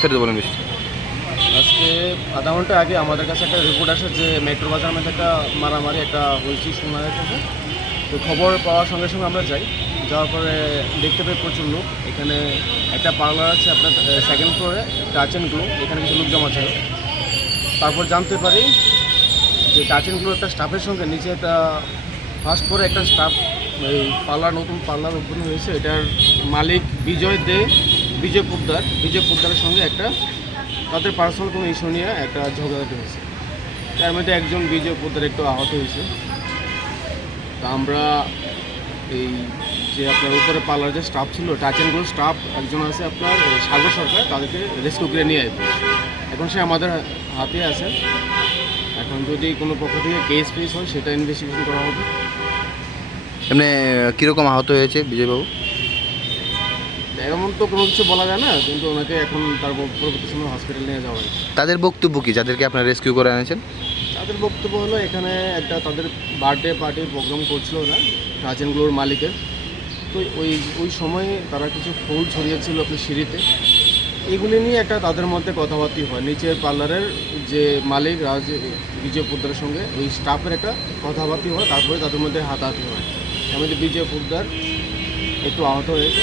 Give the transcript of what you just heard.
সেটা তো বলেন বেশি। আজকে আধা ঘন্টা আগে আমাদের কাছে একটা রিপোর্ট আসে যে মেট্রো বাজার মধ্যে একটা মারামারি একটা হয়েছে শোনা যাচ্ছে। তো খবর পাওয়ার সঙ্গে সঙ্গে আমরা যাই, যাওয়ার পরে দেখতে পাই প্রচুর লোক। এখানে একটা পার্লার আছে আপনার সেকেন্ড ফ্লোরে, টাচ অ্যান্ড গ্লো, এখানে কিছু লোক জমা ছিল। তারপর জানতে পারি যে টাচ অ্যান্ড গ্লো একটা স্টাফের সঙ্গে নিচে একটা ফার্স্ট ফ্লোরে একটা স্টাফ এই পার্লার, নতুন পার্লার ওপেন হয়েছে, এটার মালিক বিজয় পোদ্দারের সঙ্গে একটা তাদের পার্সোনাল কোনো ইস্যু নিয়ে একটা ঝগড়াঝাটি হয়েছে। তার মধ্যে একজন বিজয় পোদ্দার একটু আহত হয়েছে। তা আমরা এই যে আপনার উপরে পার্লার যে স্টাফ ছিল, টাচ অ্যান্ড গ্লো স্টাফ একজন আছে আপনার সাগর সরকার, তাদেরকে রেস্কিউ করে নিয়ে আসবে। এখন সে আমাদের হাতে আছে। এখন যদি কোনো পক্ষ থেকে কেস ফেস হয় সেটা ইনভেস্টিগেশন করা হবে। এমনি কীরকম আহত হয়েছে বিজয়বাবু? এমন তো কোনো কিছু বলা যায় না, কিন্তু ওনাকে এখন তার পরবর্তী সময় হসপিটাল নিয়ে যাওয়া হয়। তাদের বক্তব্য কি, যাদেরকে আপনারা রেস্কিউ করে এনেছেন? তাদের বক্তব্য হলো এখানে একটা তাদের বার্থডে পার্টি প্রোগ্রাম করছিল না টাচ অ্যান্ড গ্লোর মালিকের। তো ওই সময়ে তারা কিছু ফুল ছড়িয়েছিল আপনার সিঁড়িতে। এগুলি নিয়ে একটা তাদের মধ্যে কথাবার্তা হয়। নিচের পার্লারের যে মালিক বিজয় পোদ্দারের সঙ্গে ওই স্টাফের একটা কথাবার্তা হয়, তারপরে তাদের মধ্যে হাতাহাতি হয়। আমাদের বিজয় পোদ্দার একটু আহত হয়েছে।